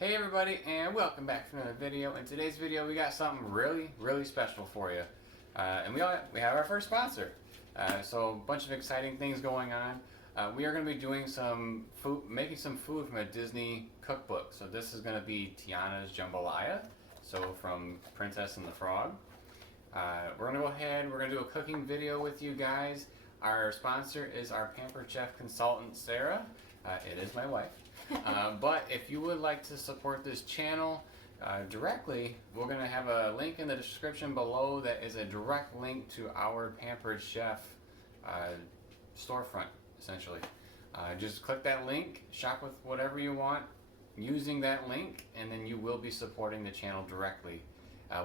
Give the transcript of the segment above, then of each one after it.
Hey everybody, and welcome back to another video. In today's video we got something really special for you. And we have our first sponsor. So a bunch of exciting things going on. We are going to be doing some food, making some food from a Disney cookbook. So this is going to be Tiana's Jambalaya, so from Princess and the Frog. We're going to go ahead, we're going to do a cooking video with you guys. Our sponsor is our Pampered Chef consultant, Sarah. It is my wife. But if you would like to support this channel directly, we're going to have a link in the description below that is a direct link to our Pampered Chef storefront, essentially. Just click that link, shop with whatever you want using that link, and then you will be supporting the channel directly.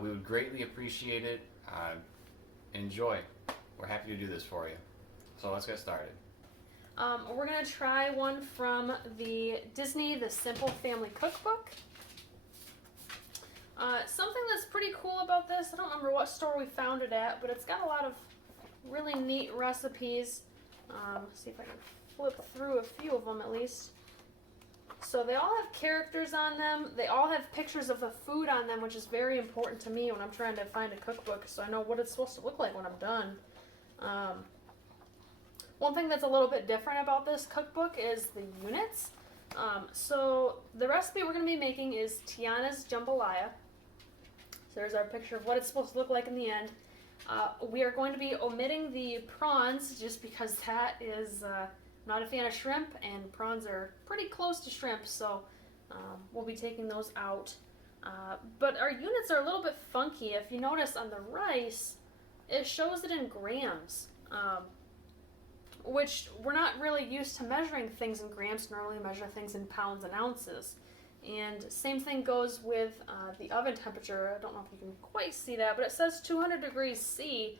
We would greatly appreciate it. Enjoy. We're happy to do this for you. So let's get started. We're going to try one from the Disney The Simple Family Cookbook. Something that's pretty cool about this, I don't remember what store we found it at, but it's got a lot of really neat recipes. See if I can flip through a few of them at least. So they all have characters on them. They all have pictures of the food on them, which is very important to me when I'm trying to find a cookbook so I know what it's supposed to look like when I'm done. One thing that's a little bit different about this cookbook is the units. So the recipe we're going to be making is Tiana's Jambalaya. So there's our picture of what it's supposed to look like in the end. We are going to be omitting the prawns just because that is not a fan of shrimp, and prawns are pretty close to shrimp, so we'll be taking those out. But our units are a little bit funky. If you notice on the rice, it shows it in grams. Which we're not really used to measuring things in grams. Normally measure things in pounds and ounces. And same thing goes with the oven temperature. I don't know if you can quite see that, but it says 200 degrees C,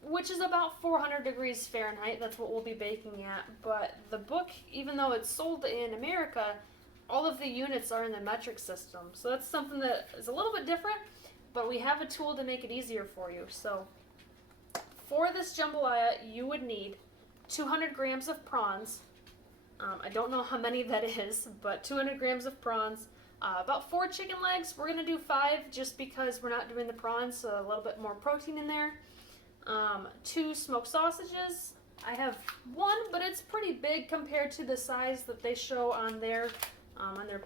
which is about 400 degrees Fahrenheit. That's what we'll be baking at. But the book, even though it's sold in America, all of the units are in the metric system. So that's something that is a little bit different, but we have a tool to make it easier for you. So for this jambalaya, you would need 200 grams of prawns. I don't know how many that is, but 200 grams of prawns. About 4 chicken legs. We're going to do 5 just because we're not doing the prawns, so a little bit more protein in there. 2 smoked sausages. I have 1, but it's pretty big compared to the size that they show on their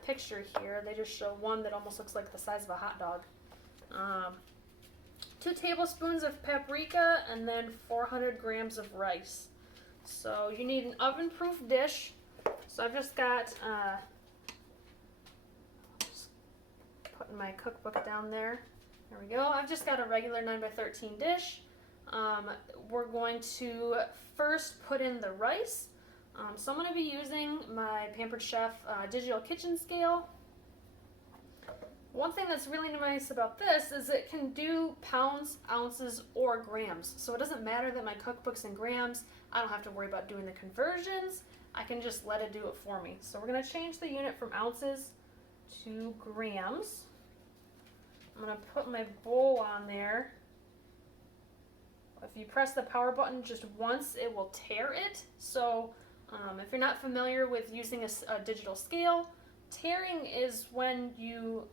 picture here. They just show one that almost looks like the size of a hot dog. 2 tablespoons of paprika, and then 400 grams of rice. So you need an oven-proof dish. So I've just got, just putting my cookbook down there. There we go. I've just got a regular 9x13 dish. We're going to first put in the rice. So I'm going to be using my Pampered Chef digital kitchen scale. One thing that's really nice about this is it can do pounds, ounces, or grams. So it doesn't matter that my cookbook's in grams. I don't have to worry about doing the conversions. I can just let it do it for me. So we're going to change the unit from ounces to grams. I'm going to put my bowl on there. If you press the power button just once, it will tear it. So if you're not familiar with using a digital scale, tearing is when you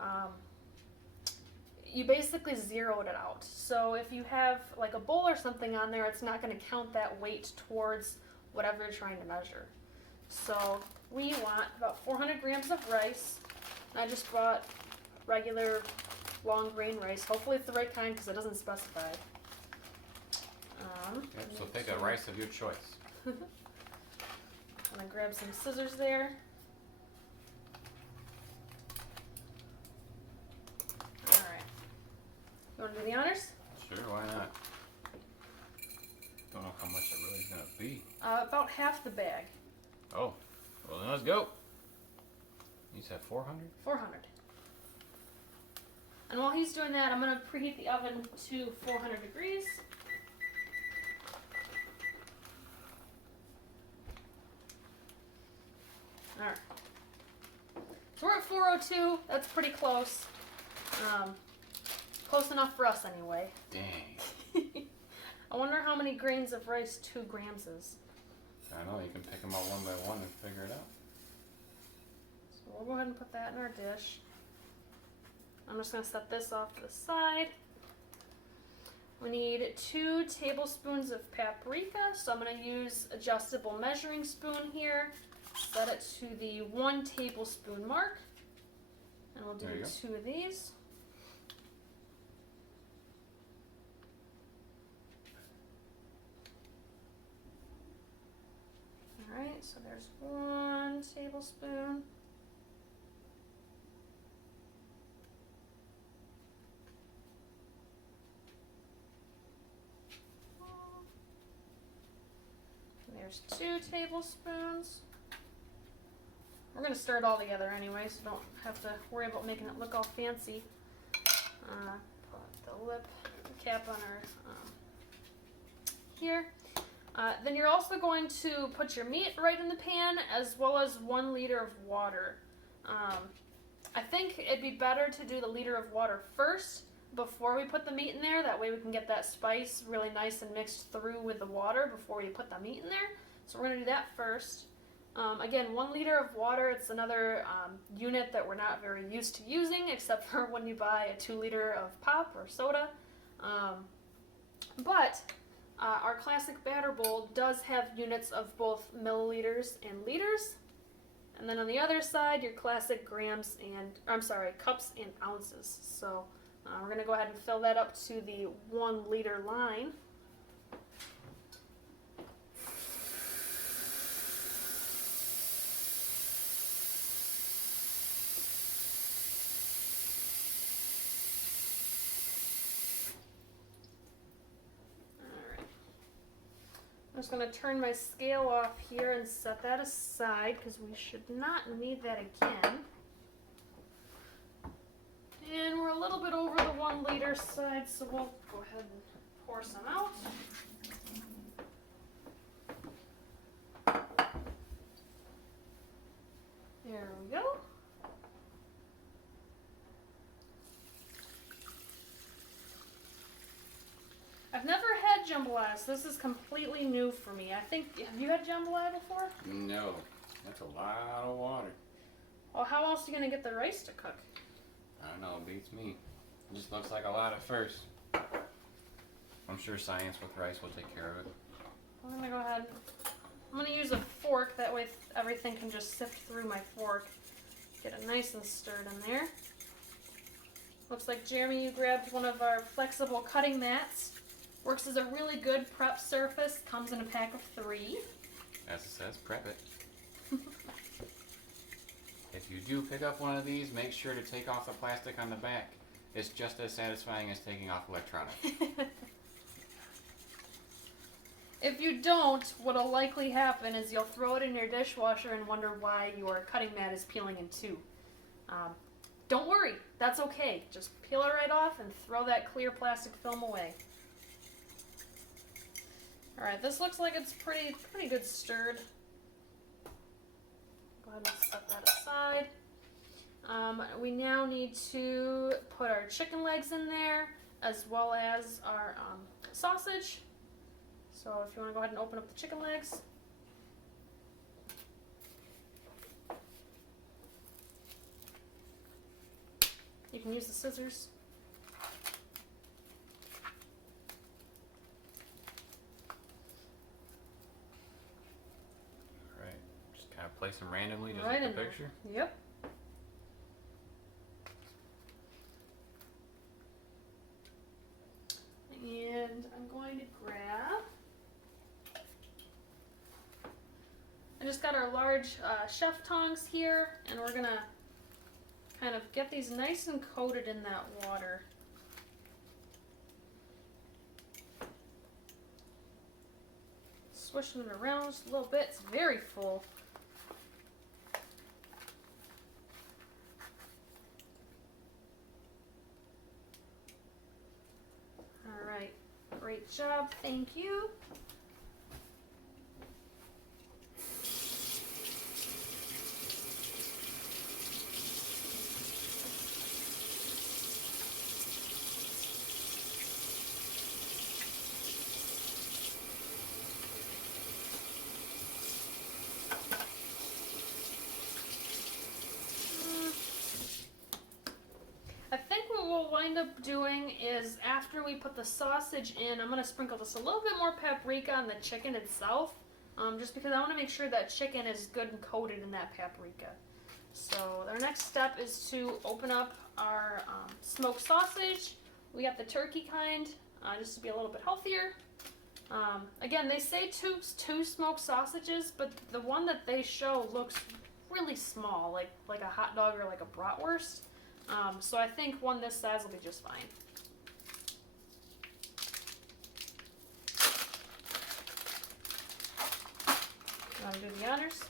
basically zeroed it out. So if you have like a bowl or something on there, it's not going to count that weight towards whatever you're trying to measure. So we want about 400 grams of rice. I just bought regular long grain rice. Hopefully it's the right kind because it doesn't specify. Yep, so pick a rice of your choice. I'm going to grab some scissors there. You want to do the honors? Sure, why not? Don't know how much it really is going to be. About half the bag. Oh, well then let's go. You said 400? 400. And while he's doing that, I'm going to preheat the oven to 400 degrees. Alright. So we're at 402. That's pretty close. Close enough for us anyway. Dang. I wonder how many grains of rice 2 grams is. I know, you can pick them out one by one and figure it out. So we'll go ahead and put that in our dish. I'm just going to set this off to the side. We need 2 tablespoons of paprika, so I'm going to use adjustable measuring spoon here. Set it to the 1 tablespoon mark. And we'll do 2 of these. Alright, so there's 1 tablespoon. There's 2 tablespoons. We're going to stir it all together anyway, so don't have to worry about making it look all fancy. Put the cap on our here. Then you're also going to put your meat right in the pan, as well as 1 liter of water. I think it'd be better to do the liter of water first before we put the meat in there. That way we can get that spice really nice and mixed through with the water before we put the meat in there. So we're going to do that first. Again, 1 liter of water, it's another unit that we're not very used to using, except for when you buy a 2 liter of pop or soda. But our classic batter bowl does have units of both milliliters and liters. And then on the other side, your classic cups and ounces. So we're going to go ahead and fill that up to the 1 liter line. I'm just going to turn my scale off here and set that aside because we should not need that again. And we're a little bit over the 1 liter side, so we'll go ahead and pour some out. There we go. I've never had jambalaya, so this is completely new for me. Have you had jambalaya before? No, that's a lot of water. Well, how else are you going to get the rice to cook? I don't know, it beats me. It just looks like a lot at first. I'm sure science with rice will take care of it. I'm going to go ahead. I'm going to use a fork, that way everything can just sift through my fork. Get it nice and stirred in there. Looks like, Jeremy, you grabbed one of our flexible cutting mats. Works as a really good prep surface. Comes in a pack of 3. As it says, prep it. If you do pick up one of these, make sure to take off the plastic on the back. It's just as satisfying as taking off electronics. If you don't, what'll likely happen is you'll throw it in your dishwasher and wonder why your cutting mat is peeling in 2. Don't worry, that's okay. Just peel it right off and throw that clear plastic film away. Alright, this looks like it's pretty good stirred. Go ahead and set that aside. We now need to put our chicken legs in there, as well as our sausage. So if you want to go ahead and open up the chicken legs. You can use the scissors. Alright, just kind of place them randomly, just Right like in the picture. there. Yep. And I'm going to grab, I just got our large chef tongs here, and we're gonna kind of get these nice and coated in that water. Swishing it around just a little bit. It's very full. Alright, great job, thank you. wind up doing is after we put the sausage in, I'm going to sprinkle just a little bit more paprika on the chicken itself, just because I want to make sure that chicken is good and coated in that paprika. So our next step is to open up our smoked sausage. We got the turkey kind, just to be a little bit healthier. Again, they say two smoked sausages, but the one that they show looks really small, like a hot dog or like a bratwurst. So I think one this size will be just fine. Want to do the honors?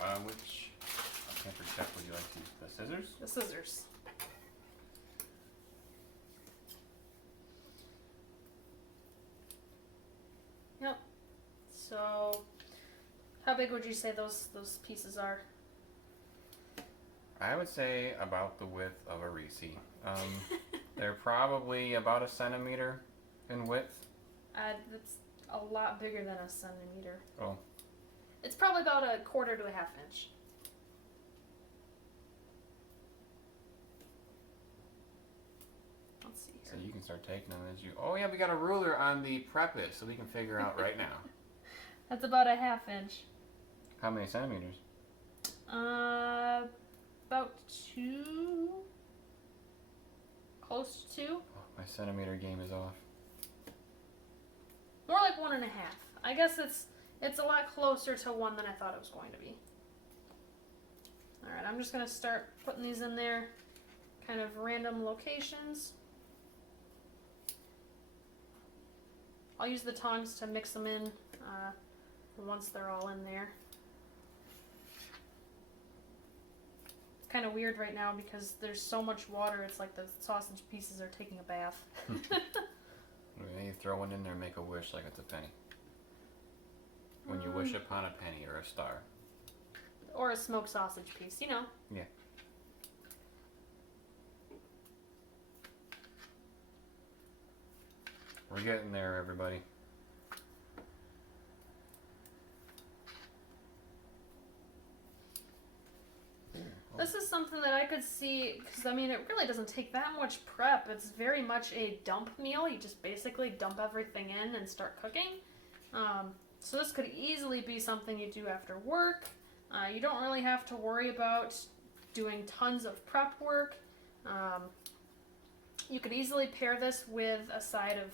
Yeah, which tempered chef would you like to use? The scissors? The scissors. Yep. So, how big would you say those pieces are? I would say about the width of a Reese. They're probably about a centimeter in width. That's a lot bigger than a centimeter. Oh. It's probably about a quarter to a half inch. Let's see here. So you can start taking them as you. Oh yeah, we got a ruler on the prep it, so we can figure out right now. That's about a half inch. How many centimeters? About 2. Close to 2. Oh, my centimeter game is off. More like 1.5. I guess it's a lot closer to 1 than I thought it was going to be. Alright, I'm just going to start putting these in there, kind of random locations. I'll use the tongs to mix them in once they're all in there. It's kind of weird right now because there's so much water, it's like the sausage pieces are taking a bath. You throw one in there and make a wish like it's a penny. When you wish upon a penny or a star. Or a smoked sausage piece, you know. Yeah. We're getting there, everybody. This is something that I could see, because I mean, it really doesn't take that much prep. It's very much a dump meal. You just basically dump everything in and start cooking. So this could easily be something you do after work. You don't really have to worry about doing tons of prep work. You could easily pair this with a side of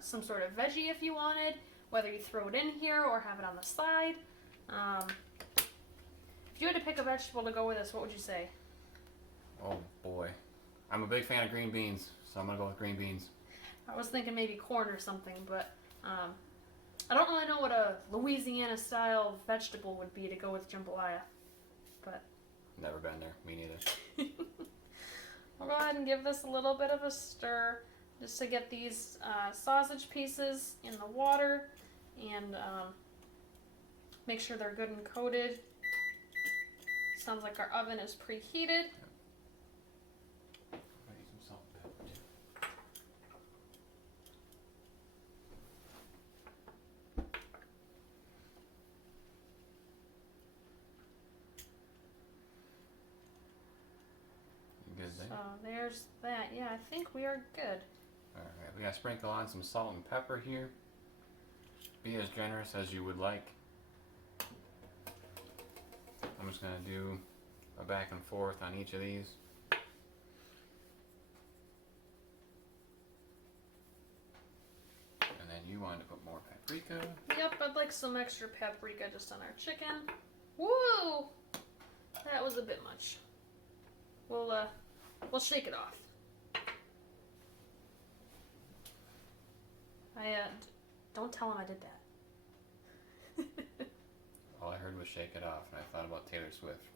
some sort of veggie if you wanted, whether you throw it in here or have it on the side. If you had to pick a vegetable to go with this, what would you say? Oh boy. I'm a big fan of green beans, so I'm going to go with green beans. I was thinking maybe corn or something, but I don't really know what a Louisiana-style vegetable would be to go with jambalaya. But Never been there. Me neither. We'll go ahead and give this a little bit of a stir just to get these sausage pieces in the water and make sure they're good and coated. Sounds like our oven is preheated. Some salt and pepper too. You good there? So there's that. Yeah, I think we are good. Alright, we gotta sprinkle on some salt and pepper here. Be as generous as you would like. I'm just gonna do a back and forth on each of these. And then you wanted to put more paprika. Yep, I'd like some extra paprika just on our chicken. Woo! That was a bit much. We'll shake it off. Don't tell him I did that. All I heard was shake it off, and I thought about Taylor Swift.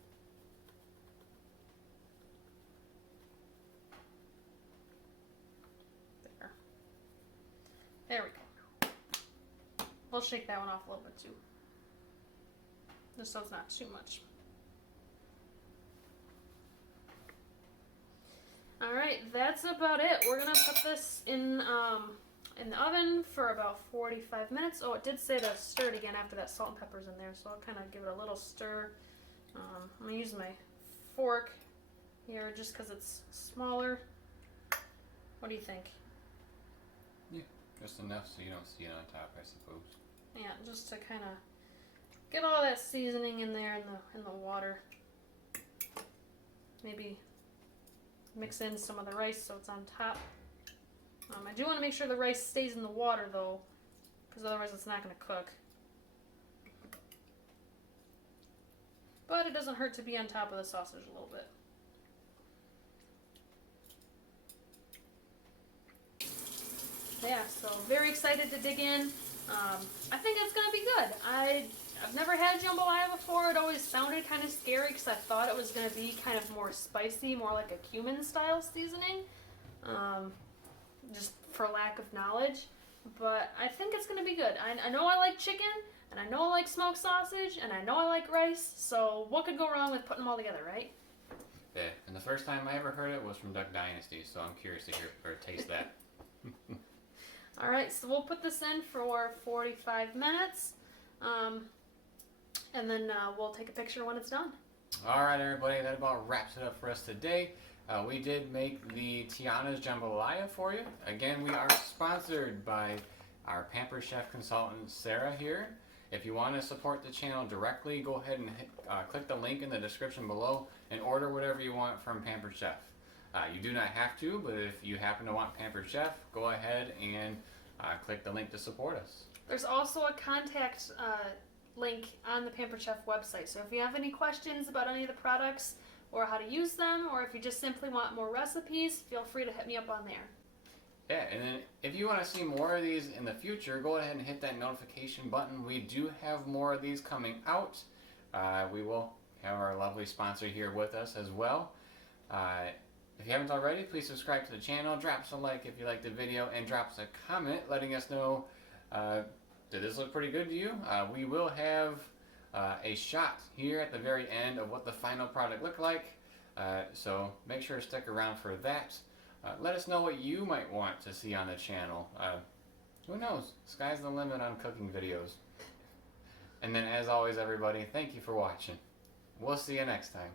There we go. We'll shake that one off a little bit too. Just so it's not too much. Alright, that's about it. We're gonna put this in the oven for about 45 minutes. Oh, it did say to stir it again after that salt and pepper's in there, so I'll kind of give it a little stir. I'm gonna use my fork here just because it's smaller. What do you think? Yeah, just enough so you don't see it on top, I suppose. Yeah, just to kind of get all that seasoning in there in the water. Maybe mix in some of the rice so it's on top. I do want to make sure the rice stays in the water though, because otherwise it's not going to cook. But it doesn't hurt to be on top of the sausage a little bit. Yeah, so very excited to dig in. I think it's going to be good. I've never had jambalaya before. It always sounded kind of scary because I thought it was going to be kind of more spicy, more like a cumin style seasoning, just for lack of knowledge. But I think it's going to be good. I know I like chicken, and I know I like smoked sausage, and I know I like rice, so what could go wrong with putting them all together, right? Yeah, and the first time I ever heard it was from Duck Dynasty, so I'm curious to hear or taste that. All right, so we'll put this in for 45 minutes, and then we'll take a picture when it's done. All right, everybody, that about wraps it up for us today. We did make the Tiana's Jambalaya for you. Again, we are sponsored by our Pamper Chef consultant, Sarah, here. If you want to support the channel directly, go ahead and click the link in the description below and order whatever you want from Pamper Chef. You do not have to, but if you happen to want Pampered Chef, go ahead and click the link to support us. There's also a contact link on the Pampered Chef website. So if you have any questions about any of the products or how to use them, or if you just simply want more recipes, feel free to hit me up on there. Yeah, and then if you want to see more of these in the future, go ahead and hit that notification button. We do have more of these coming out. We will have our lovely sponsor here with us as well. If you haven't already, please subscribe to the channel, drop us a like if you liked the video, and drop us a comment letting us know, did this look pretty good to you? We will have a shot here at the very end of what the final product looked like, so make sure to stick around for that. Let us know what you might want to see on the channel. Who knows? Sky's the limit on cooking videos. And then as always, everybody, thank you for watching. We'll see you next time.